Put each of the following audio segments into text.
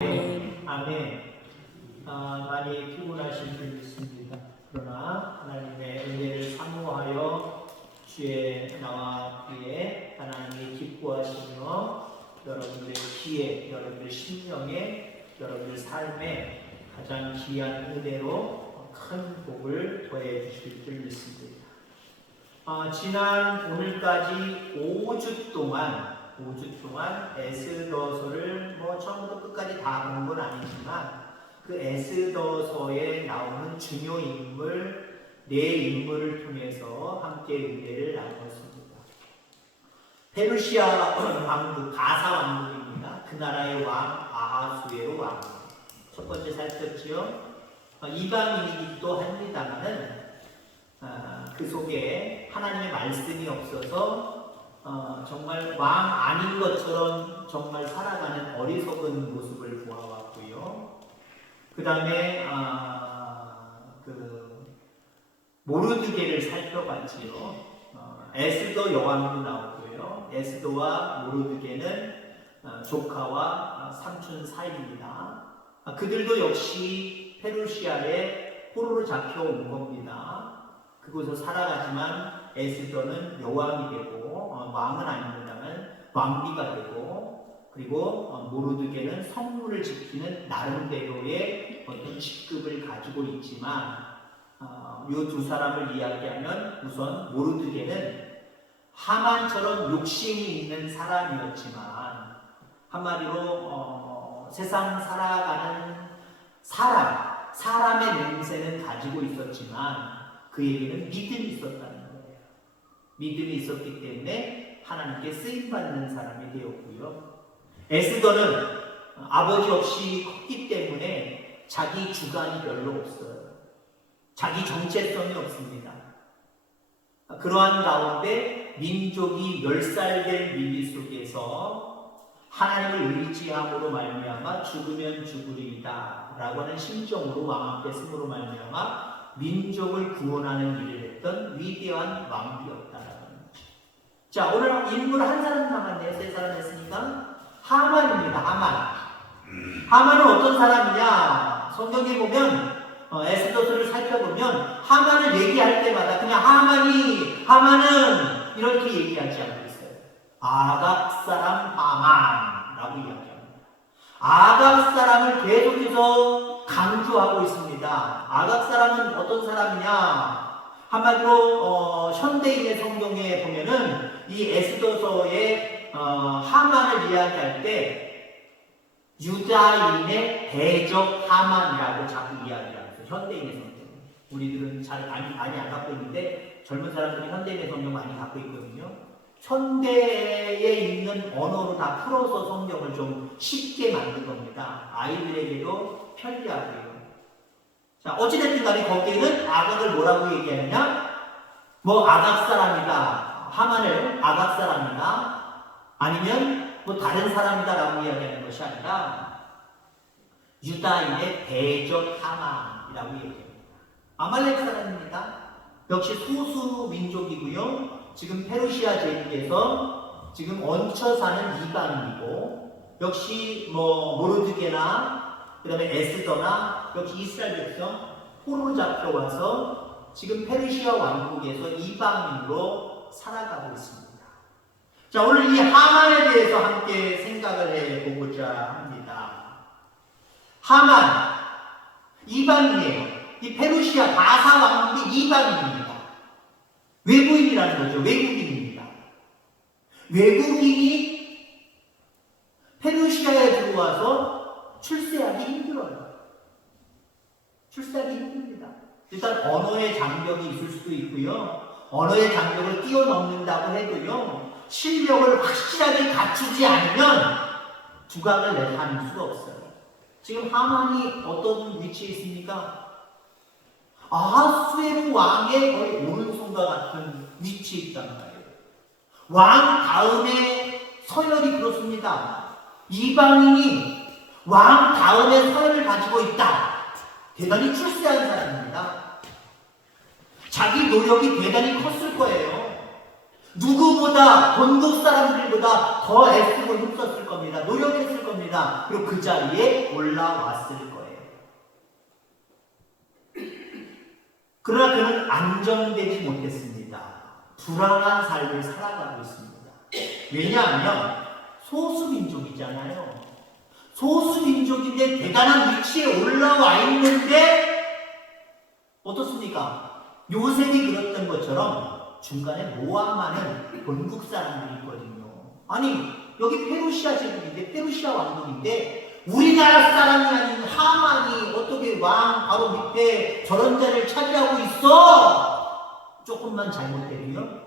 아멘. 많이 피곤하신 분 있습니다. 그러나 하나님의 은혜를 사모하여 주의 나와 뒤에 하나님이 기뻐하시며 여러분들 귀에, 여러분들 심령에, 여러분들 삶에 가장 귀한 은혜로 큰 복을 더해 주실 줄 믿습니다. 지난 오늘까지 5주 동안 에스더서를 처음부터 끝까지 다 본 건 아니지만 그 에스더서에 나오는 중요 인물, 네 인물을 통해서 함께 은혜를 나누었습니다. 페르시아 왕국, 바사 왕국입니다. 그 나라의 왕 아하수에로 왕. 첫 번째 살폈지요. 이방인이기도 합니다만은 그 속에 하나님의 말씀이 없어서 정말 왕 아닌 것처럼 정말 살아가는 어리석은 모습을 보아왔고요. 그 다음에 모르드게를 살펴봤지요. 에스더 여왕도 나오고요. 에스더와 모르드게는 조카와 삼촌 사이입니다. 그들도 역시 페르시아에 포로로 잡혀온 겁니다. 그곳에서 살아가지만 에스더는 여왕이 되고 왕은 아닙니다만 왕비가 되고, 그리고 모르드게는 성문을 지키는 나름대로의 어떤 직급을 가지고 있지만 이 두 사람을 이야기하면 우선 모르드게는 하만처럼 욕심이 있는 사람이었지만 한마디로 세상 살아가는 사람의 냄새는 가지고 있었지만 그에게는 믿음이 있었다는 거예요. 믿음이 있었기 때문에 하나님께 쓰임받는 사람이 되었고요. 에스더는 아버지 없이 컸기 때문에 자기 주관이 별로 없어요. 자기 정체성이 없습니다. 그러한 가운데 민족이 멸살된 위기 속에서 하나님을 의지함으로 말미암아 죽으면 죽으리이다 라고 하는 심정으로 왕 앞에 승으로 말미암아 민족을 구원하는 일을 했던 위대한 왕비였다라는 거죠. 자, 오늘 인물 한 사람 남았네요. 세 사람 했으니까 하만입니다. 하만은 어떤 사람이냐? 성경에 보면 에스더서를 살펴보면 하만을 얘기할 때마다 그냥 하만은 이렇게 얘기하지 않고 있어요. 아각 사람 하만라고 이야기합니다. 아각 사람을 계속해서 강조하고 있습니다. 아각 사람은 어떤 사람이냐? 한마디로 현대인의 성경에 보면은 이 에스더서의 하만을 이야기할 때 유다인의 대적 하만이라고 자꾸 이야기합니다. 현대인의 성경. 우리들은 잘 많이 안 갖고 있는데 젊은 사람들이 현대인의 성경 많이 갖고 있거든요. 현대에 있는 언어로 다 풀어서 성경을 좀 쉽게 만든 겁니다. 아이들에게도 편리하고요. 자, 어찌됐든 간에 거기에는 아각을 뭐라고 얘기하느냐? 아각 사람이다. 하만을 아각 사람이다. 아니면 다른 사람이다 라고 이야기하는 것이 아니라 유다인의 대적 하만이라고 얘기합니다. 아말렉 사람입니다. 역시 소수 민족이고요. 지금 페르시아 제국에서 지금 얹혀 사는 이방인이고, 역시 모르드게나 그 다음에 에스더나 역시 이스라엘 백성 포로로 잡혀와서 지금 페르시아 왕국에서 이방인으로 살아가고 있습니다. 자, 오늘 이 하만에 대해서 함께 생각을 해보고자 합니다. 하만, 이방인이에요. 이 페르시아 바사 왕국이 이방인입니다. 외부인이라는 거죠. 외국인입니다. 외국인이 페르시아에 들어와서 출세하기 힘들어요. 출세하기 힘듭니다. 일단 언어의 장벽이 있을 수도 있고요. 언어의 장벽을 뛰어넘는다고 해도요. 실력을 확실하게 갖추지 않으면 두각을 내는 수가 없어요. 지금 하만이 어떤 위치에 있습니까? 아하수에로 왕의 거의 오른손과 같은 위치에 있단 말이에요. 왕 다음에 서열이 그렇습니다. 이방인이 왕 다음에 서열을 가지고 있다. 대단히 출세한 사람입니다. 자기 노력이 대단히 컸을 거예요. 누구보다 본국 사람들보다 더 애쓰고 힘썼을 겁니다. 노력했을 겁니다. 그리고 그 자리에 올라왔을 거예요. 그러나 그는 안정되지 못했습니다. 불안한 삶을 살아가고 있습니다. 왜냐하면 소수민족이잖아요. 소수민족인데 대단한 위치에 올라와 있는데 어떻습니까? 요셉이 그랬던 것처럼 중간에 모함하는 본국 사람들이 있거든요. 아니 여기 페르시아 제국인데 페르시아 왕국인데 우리나라 사람이 아닌 하만이 어떻게 왕 바로 밑에 저런 자리를 차지하고 있어? 조금만 잘못되면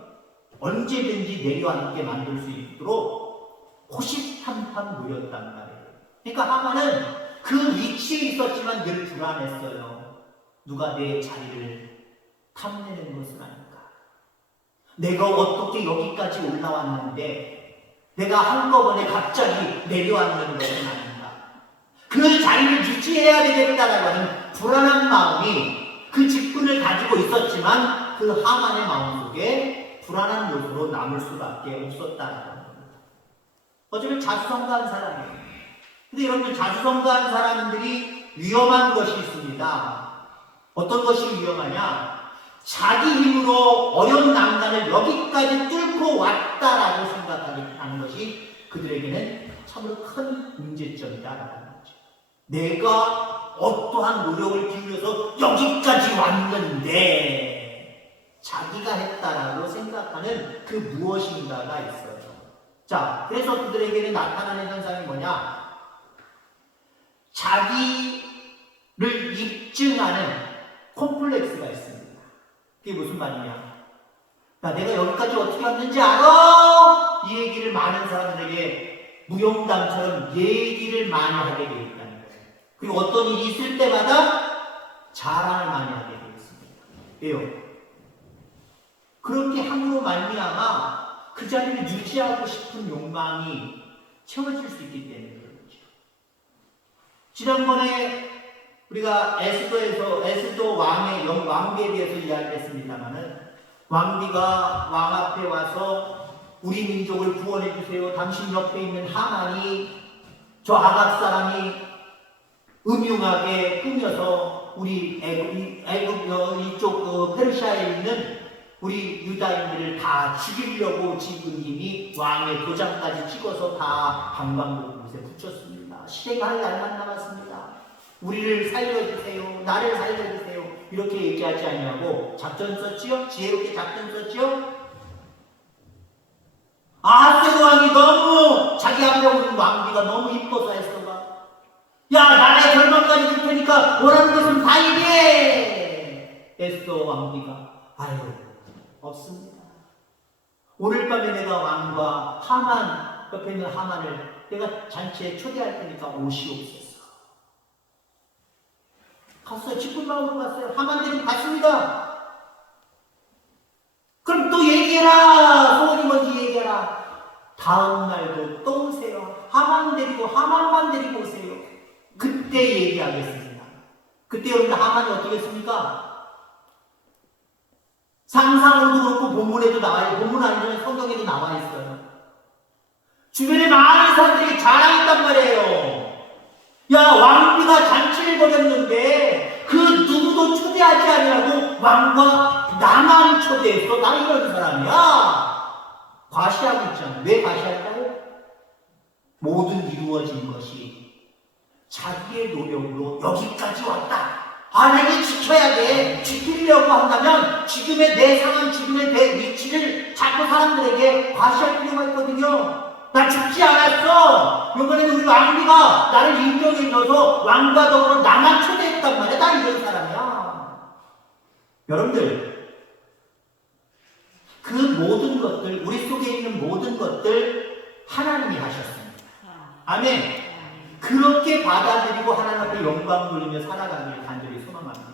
언제든지 내려앉게 만들 수 있도록 호시탐탐 노렸단 말이에요. 그러니까 하만은 그 위치에 있었지만 늘 불안했어요. 누가 내 자리를 탐내는 것은 아닐까? 내가 어떻게 여기까지 올라왔는데 내가 한꺼번에 갑자기 내려앉는 것은 아닌가? 그 자리를 유지해야 되겠다라고 하는 불안한 마음이 그 직분을 가지고 있었지만 그 하만의 마음속에 불안한 요소로 남을 수밖에 없었다는 겁니다. 어쩌면 자수성가한 사람이에요. 근데 여러분 자수성가한 사람들이 위험한 것이 있습니다. 어떤 것이 위험하냐? 자기 힘으로 어려운 난간을 여기까지 뚫고 왔다라고 생각하는 것이 그들에게는 참으로 큰 문제점이다라는 거죠. 내가 어떠한 노력을 기울여서 여기까지 왔는데 자기가 했다라고 생각하는 그 무엇인가가 있어요. 자, 그래서 그들에게는 나타나는 현상이 뭐냐? 자기를 입증하는 콤플렉스가 있습니다. 그게 무슨 말이냐? 야, 내가 여기까지 어떻게 왔는지 알아? 이 얘기를 많은 사람들에게 무용담처럼 얘기를 많이 하게 되어 있다는 거예요. 그리고 어떤 일이 있을 때마다 자랑을 많이 하게 되어 있습니다. 왜요? 그렇게 함으로 말미암아 그 자리를 유지하고 싶은 욕망이 채워질 수 있기 때문에 그렇죠. 지난번에 우리가 에스더 왕의 왕비에 대해서 이야기했습니다만은 왕비가 왕 앞에 와서 우리 민족을 구원해 주세요. 당신 옆에 있는 하만이 저 아각 사람이 음흉하게 꾸며서 우리 애굽 이쪽 페르시아에 있는 우리 유다인들을 다 죽이려고 지금 이미 왕의 도장까지 찍어서 다 방방곳곳에 붙였습니다. 실행할 날만 남았습니다. 우리를 살려주세요. 나를 살려주세요. 이렇게 얘기하지 않냐고 작전 썼지요? 지혜롭게 작전 썼지요? 아하스 왕이 너무 자기 앞에 오는 왕비가 너무 이뻐서 에스더가 야 나라의 절망까지 줄 테니까 원하는 것은 다 얘기해. 에스더 왕비가 아유 없습니다. 오늘 밤에 내가 왕과 하만 옆에 있는 하만을 내가 잔치에 초대할 테니까 오시옵소서. 갔어요. 기쁜 마음으로 갔어요. 하만들이 갔습니다. 그럼 또 얘기해라. 소원이 뭔지 얘기해라. 다음 날도 또 오세요. 하만만 데리고 오세요. 그때 얘기하겠습니다. 그때 여러분들 하만이 어떻게 했습니까? 상상으로도 그렇고 본문에도 나와요. 본문 아니면 성경에도 나와 있어요. 주변에 많은 사람들이 자랑했단 말이에요. 야 왕비가 잔치를 벌였는데 그 누구도 초대하지 않으라고 왕과 나만 초대했어. 나 이런 사람이야. 과시하고 있잖아. 왜 과시할까요? 모든 이루어진 것이 자기의 노력으로 여기까지 왔다. 아, 나 이게 지켜야 돼. 지키려고 한다면 지금의 내 상황, 지금의 내 위치를 자꾸 사람들에게 과시할 필요가 있거든요. 나 죽지 않았어. 이번에는 우리 왕비가 나를 인정해줘서 왕과 더불어 나만 초대했단 말이야. 나 이런 사람이야. 여러분들, 그 모든 것들, 우리 속에 있는 모든 것들 하나님이 하셨습니다. 아멘. 그렇게 받아들이고 하나님 앞에 영광 돌리며 살아가길 간절히 소망합니다.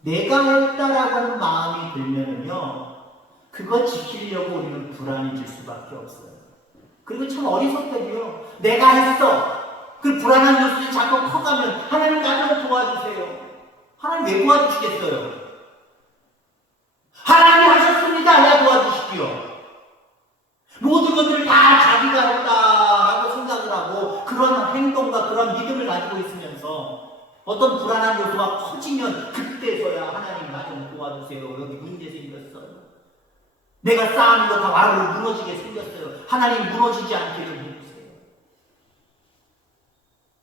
내가 했다라고 하는 마음이 들면은요, 그거 지키려고 우리는 불안해질 수밖에 없어요. 그리고 참 어리석다고요. 내가 했어. 그 불안한 요소들이 자꾸 커가면 하나님 나 좀 도와주세요. 하나님 왜 도와주시겠어요? 하나님이 하셨습니다. 해야 도와주십시오. 가지고 있으면서 어떤 불안한 요소가 커지면 그때서야 하나님 나 좀 도와주세요. 여기 문제 생겼어요. 내가 쌓은 거 다 와로 무너지게 생겼어요. 하나님 무너지지 않게 좀 해주세요.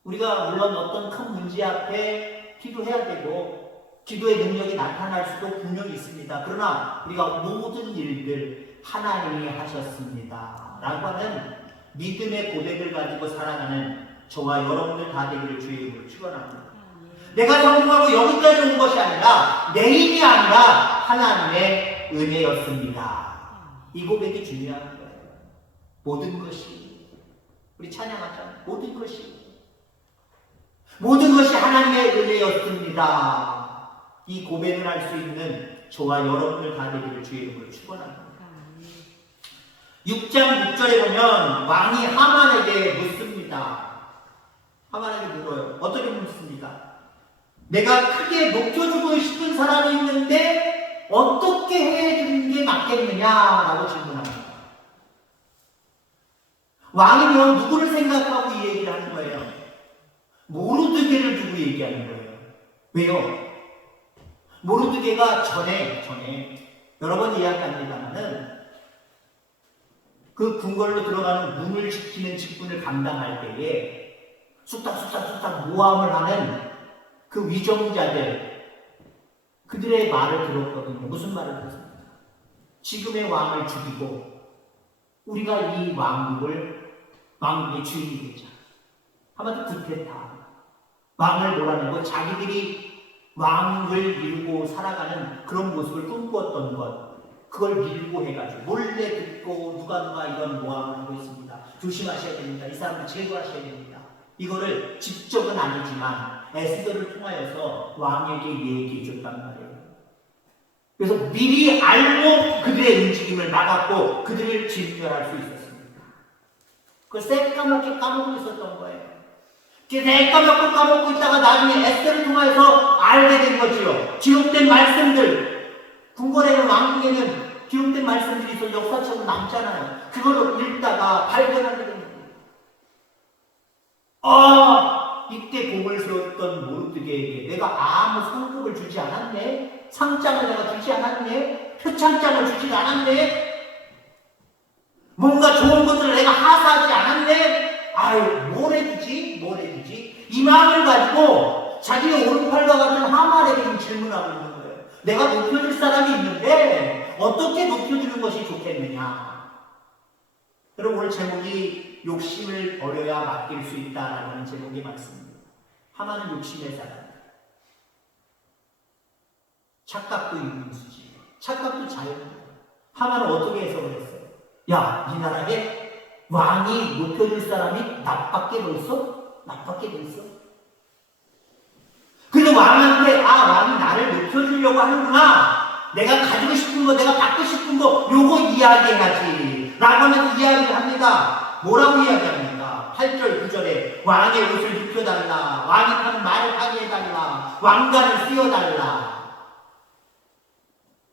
우리가 물론 어떤 큰 문제 앞에 기도해야 되고 기도의 능력이 나타날 수도 분명히 있습니다. 그러나 우리가 모든 일들 하나님이 하셨습니다 라고 하는 믿음의 고백을 가지고 살아가는 저와 여러분들 다 되기를 주의 이름으로 축원합니다. 내가 성공하고 여기까지 온 것이 아니라 내 힘이 아니라 하나님의 은혜였습니다. 이 고백이 중요한 거예요. 모든 것이 우리 찬양하자. 모든 것이 하나님의 은혜였습니다. 이 고백을 할 수 있는 저와 여러분들 다 되기를 주의 이름으로 축원합니다. 6장 6절에 보면 왕이 하만에게 묻습니다. 하만에게 물어요. 어떻게 묻습니까? 내가 크게 높여주고 싶은 사람이 있는데 어떻게 해주는 게 맞겠느냐라고 질문합니다. 왕이면 누구를 생각하고 이 얘기를 하는 거예요? 모르드게를 두고 얘기하는 거예요. 왜요? 모르드게가 전에 여러 번 이야기합니다만은 그 궁궐로 들어가는 문을 지키는 직분을 감당할 때에 쑥닥 모함을 하는 그 위정자들, 그들의 말을 들었거든요. 무슨 말을 들었습니까? 지금의 왕을 죽이고 우리가 이 왕국의 주인이 되자. 한마디로 구테타. 왕을 몰아내고 자기들이 왕을 이루고 살아가는 그런 모습을 꿈꾸었던 것, 그걸 밀고 해가지고 몰래 듣고 누가 이런 모함을 하고 있습니다. 조심하셔야 됩니다. 이 사람을 제거하셔야 됩니다. 이거를 직접은 아니지만 에스더를 통하여서 왕에게 얘기해 줬단 말이에요. 그래서 미리 알고 그들의 움직임을 막았고 그들을 진멸할 수 있었습니다. 그걸 새까맣게 까먹고 있었던 거예요. 새까맣게 까먹고 있다가 나중에 에스더를 통하여서 알게 된 거지요. 기록된 말씀들, 궁궐에는 왕궁에는 기록된 말씀들이 있어 역사처럼 남잖아요. 그거를 읽다가 발견하게 됩니다. 이때 공을 세웠던 모르드게에게 내가 아무 상급을 주지 않았네? 상장을 내가 주지 않았네? 표창장을 주지 않았네? 뭔가 좋은 것들을 내가 하사하지 않았네? 뭘 해주지? 이 마음을 가지고 자기의 오른팔과 같은 하만에게 질문하고 있는 거예요. 내가 높여줄 사람이 있는데 어떻게 높여주는 것이 좋겠느냐? 여러분 오늘 제목이 욕심을 버려야 맡길 수 있다라는 하는 제목의 말씀입니다. 하만은 욕심의 사람. 착각도 인문수지. 착각도 자연입니다. 하만은 어떻게 해석을 했어요? 야, 이 나라에 왕이 높여줄 사람이 나밖에 더 있어? 나밖에 더 있어? 근데 왕한테 왕이 나를 높여주려고 하는구나. 내가 가지고 싶은 거, 내가 받고 싶은 거 요거 이야기해야지 라고 하면 이야기를 합니다. 뭐라고 이야기합니까? 8절 9절에 왕의 옷을 입혀달라, 왕이 타는 말을 타게 해달라, 왕관을 씌워달라.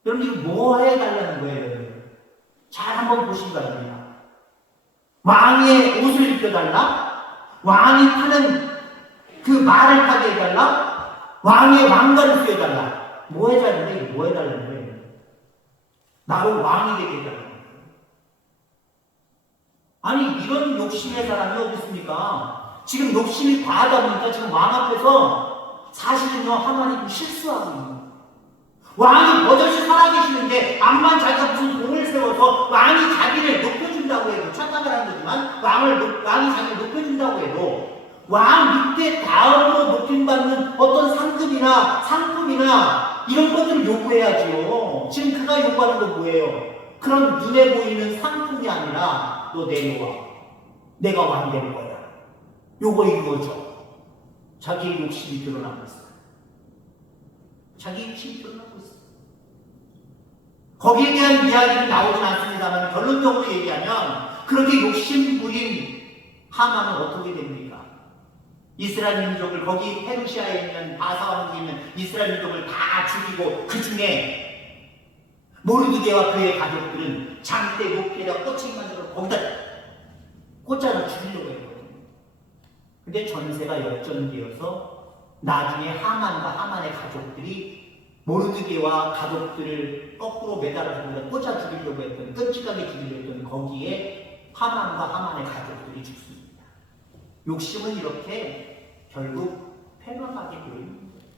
여러분 이거 뭐 해달라는 거예요? 잘 한번 보시기 바랍니다. 왕의 옷을 입혀달라, 왕이 타는 그 말을 타게 해달라, 왕의 왕관을 씌워달라. 뭐 해달라는 거예요? 나로 왕이 되게 해달라는 거예요. 아니 이런 욕심의 사람이 어디 있습니까? 지금 욕심이 과하다 보니까 지금 왕 앞에서 사실은요 하나님이 실수하고 있는 거예요. 왕이 버젓이 살아계시는데 암만 자기가 무슨 공을 세워서 왕이 자기를 높여준다고 해도 착각을 하는 거지만 왕이 자기를 높여준다고 해도 왕 밑에 다음으로 높임받는 어떤 상급이나 상품이나 이런 것들을 요구해야지요. 지금 그가 요구하는 건 뭐예요? 그런 눈에 보이는 상품이 아니라 너 내려와. 내가 왕 될 거야. 요거 이거죠. 자기의 욕심이 드러나고 있어요. 자기 욕심이 드러나고 있어요. 거기에 대한 이야기는 나오진 않습니다만 결론적으로 얘기하면 그렇게 욕심 부린 하만은 어떻게 됩니까? 이스라엘 민족을 거기 페르시아에 있는 바사 왕국에 있는 이스라엘 민족을 다 죽이고 그 중에 모르드게와 그의 가족들은 장대 높이에다 꼬챙이 만들어 거기다 꽂아서 죽이려고 했거든요. 근데 전세가 역전되어서 나중에 하만과 하만의 가족들이 모르드게와 가족들을 거꾸로 매달아서 꽂아 죽이려고 했던, 끔찍하게 죽이려고 했던 거기에 하만과 하만의 가족들이 죽습니다. 욕심은 이렇게 결국 패망하게 되어 있는 거예요.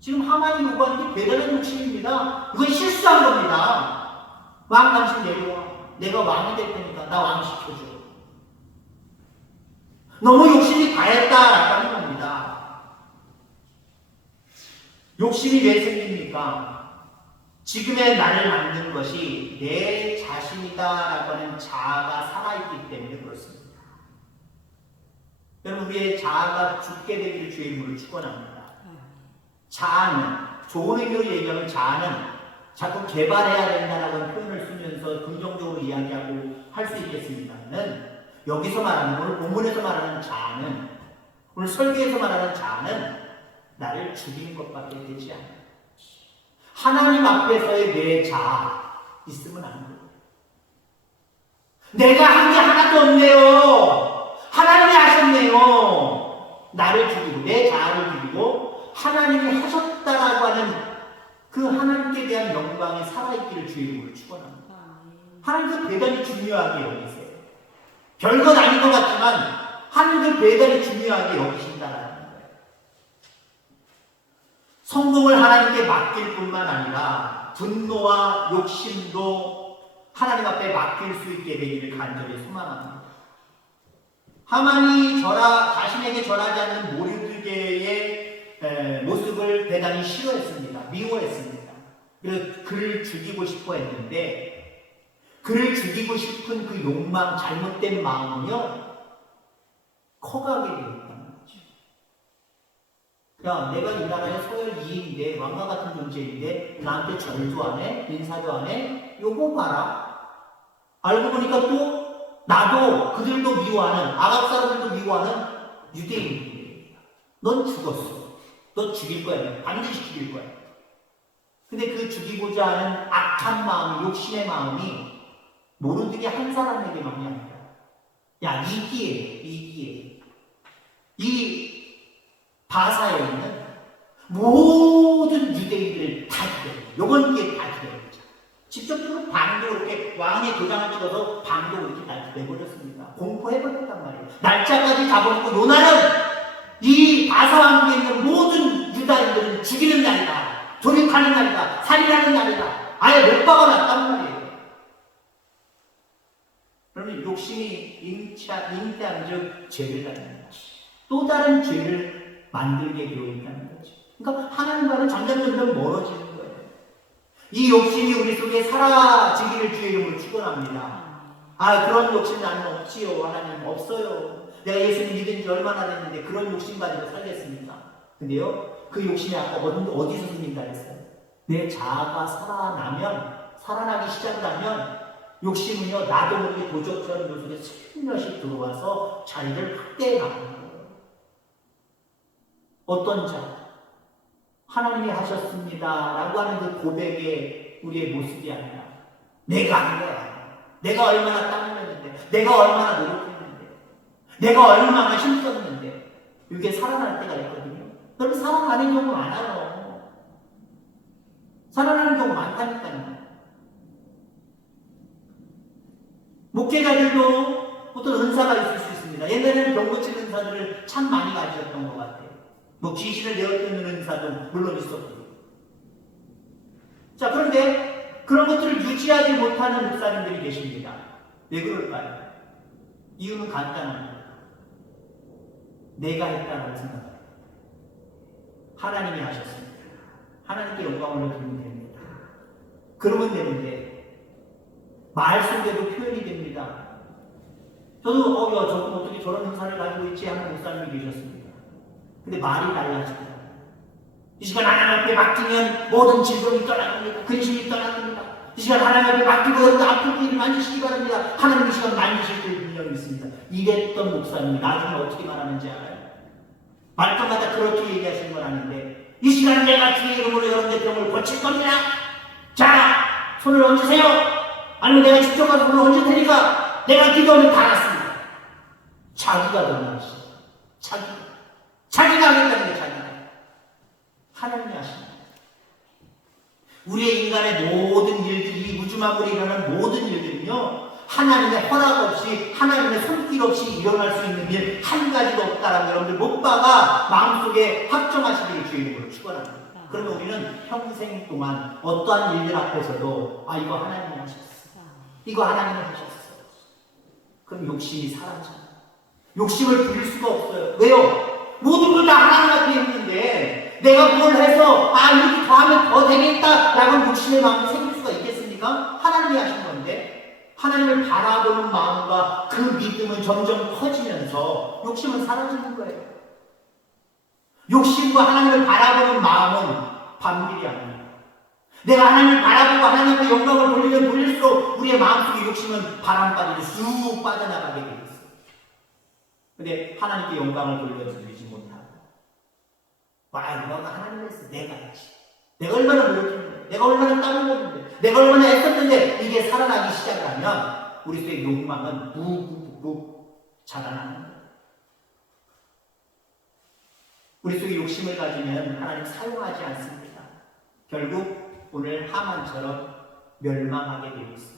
지금 하만이 요구하는 게 대단한 욕심입니다. 이건 실수한 겁니다. 왕 당신 내려와. 내가 왕이 될 테니까 나 왕 시켜줘. 너무 욕심이 다했다라고 하는 겁니다. 욕심이 왜 생깁니까? 지금의 나를 만든 것이 내 자신이다라고 하는 자아가 살아있기 때문에 그렇습니다. 여러분, 우리의 자아가 죽게 되기를 주의 이름으로 축원합니다. 자아는, 좋은 의미로 얘기하면 자아는 자꾸 개발해야 된다라고 하는 표현을 쓰면서 긍정적으로 이야기하고 할 수 있겠습니다는, 여기서 말하는, 오늘 본문에서 말하는 자아는, 오늘 설교에서 말하는 자아는 나를 죽이는 것밖에 되지 않아요. 하나님 앞에서의 내 자아 있으면 안 돼요. 내가 한 게 하나도 없네요. 하나님이 하셨네요. 나를 죽이고 내 자아를 죽이고 하나님이 하셨다라고 하는 그 하나님께 대한 영광이 살아있기를 주의 이름으로 축원합니다. 하나님도 대단히 중요하게 여기세요. 별것 아닌 것 같지만 하나님도 대단히 중요하게 여기신다라는 거예요. 성공을 하나님께 맡길 뿐만 아니라 분노와 욕심도 하나님 앞에 맡길 수 있게 되기를 간절히 소망합니다. 하만이 자신에게 절하지 않는 모르드게의 모습을 대단히 싫어했습니다. 미워했습니다. 그래서 그를 죽이고 싶어 했는데, 그를 죽이고 싶은 그 욕망, 잘못된 마음은요, 커가게 되었다는 거죠. 야, 내가 이 나라의 서열 2인데, 왕과 같은 존재인데, 나한테 절도 안 해? 인사도 안 해? 요거 봐라. 알고 보니까 또, 나도 그들도 미워하는, 아랍 사람들도 미워하는 유대인들이에요. 넌 죽었어. 너 죽일 거야. 반드시 죽일 거야. 근데 그 죽이고자 하는 악한 마음, 욕심의 마음이 모르드게 한 사람에게만이 아니라, 야, 이기에 이 바사에 있는 모든 유대인들을 다 죽여요. 요번 기회에 다 죽여요. 직접적으로 방도 그렇게 왕의 도장을 찍어서 방도 그렇게 다 내버렸습니다. 공포해버렸단 말이에요. 날짜까지 잡아놓고 요날은 이 바사 왕국에 있는 모든 유다인들은 죽이는 날이다. 조립하는 날이다. 살인하는 날이다. 아예 못 박아놨단 말이에요. 그러면 욕심이 잉태한 즉 죄를 낳습니다. 또 다른 죄를 만들게 되어 있다는 거죠. 그러니까 하나님과는 점점 멀어지는 거예요. 이 욕심이 우리 속에 사라지기를 주의 이름으로 축원합니다. 아, 그런 욕심 나는 없지요. 하나님 없어요. 내가 예수님 믿은 지 얼마나 됐는데 그런 욕심 가지고 살겠습니까? 근데요, 그 욕심이 아까 어디서 생긴다 했어요? 내 자아가 살아나기 시작하면 욕심은요, 나도 모르게 도적처럼 요 속에 슬며시 들어와서 자리를 확대해 나가는 거예요. 어떤 자? 하나님이 하셨습니다 라고 하는 그 고백의 우리의 모습이 아니라, 내가 한 거야. 내가 얼마나 땀 흘렸는데, 내가 얼마나 노력했는데, 내가 얼마나 힘썼는데, 이게 살아날 때가 있거든요. 여러분, 살아나는 경우 많아요. 살아나는 경우 많다니까요. 목회자들도 어떤 은사가 있을 수 있습니다. 옛날에는 병 고치는 은사들을 참 많이 가지셨던 것 같아요. 뭐 귀신을 내어뜨리는 은사도 물론 있었고요. 자, 그런데 그런 것들을 유지하지 못하는 목사님들이 계십니다. 왜 그럴까요? 이유는 간단합니다. 내가 했다고 생각해요. 하나님이 하셨습니다. 하나님께 영광을 드리면 됩니다. 그러면 되는데 말 속에도 표현이 됩니다. 저도 저분 어떻게 저런 은사를 가지고 있지 하는 목사님이 계셨습니다. 근데 말이 달라집니다. 이 시간 하나님 앞에 맡기면 모든 질병이 떠나갑니다. 근심이 떠나갑니다. 이 시간 하나님 앞에 맡기고 여러분 아픈 일을 만지시기 바랍니다. 하나님 이 시간 만지실 줄 분명히 있습니다. 이랬던 목사님이 나중에 어떻게 말하는지 알아요? 말끝마다 그렇게 얘기하시는 건 아닌데, 이 시간 내가 주의 이름으로 여러분의 병을 고칠 겁니다. 자, 손을 얹으세요. 아니면 내가 직접 가서 손을 얹을 테니까 내가 기도하면 다 났습니다. 자기가 dominion. 자기가 하겠다는 게 자기가. 하나님이 하십니다. 우리의 인간의 모든 일들이, 우주 만물에 일어나는 모든 일들은요, 하나님의 허락 없이, 하나님의 손길 없이 일어날 수 있는 일 한 가지도 없다라는 여러분들 못 박아 마음속에 확정하시기를 주의 이름으로 축원합니다. 그러면 우리는 평생 동안 어떠한 일들 앞에서도 이거 하나님이 하셨어. 이거 하나님이 하셨어. 그럼 욕심이 사라져요. 욕심을 부릴 수가 없어요. 왜요? 모든 걸 다 하나님 앞에 있는데 내가 뭘 해서 이렇게 더 하면 더 되겠다라고 욕심의 마음이 생길 수가 있겠습니까? 하나님이 하신 건데 하나님을 바라보는 마음과 그 믿음은 점점 커지면서 욕심은 사라지는 거예요. 욕심과 하나님을 바라보는 마음은 반비례 아닙니다. 내가 하나님을 바라보고 하나님께 영광을 돌리면 돌릴수록 우리의 마음속의 욕심은 바람바지로 쑥 빠져나가게 되어 있어요. 근데 하나님께 영광을 돌려드리지 못하고 이거가 하나님이 했어. 내가 했지. 내가 얼마나 노력했는데, 내가 얼마나 땀을 흘렸는데, 내가 얼마나 애썼는데 이게 살아나기 시작을 하면 우리 속의 욕망은 묵묵묵 자라나는 거예요. 우리 속에 욕심을 가지면 하나님 사용하지 않습니다. 결국 오늘 하만처럼 멸망하게 되어 있어요.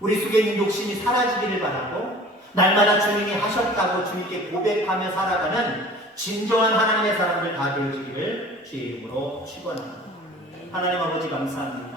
우리 속에 있는 욕심이 사라지기를 바라고 날마다 주님이 하셨다고 주님께 고백하며 살아가는 진정한 하나님의 사람들 다 되어지기를 주의 이름으로 축원합니다. 하나님 아버지 감사합니다.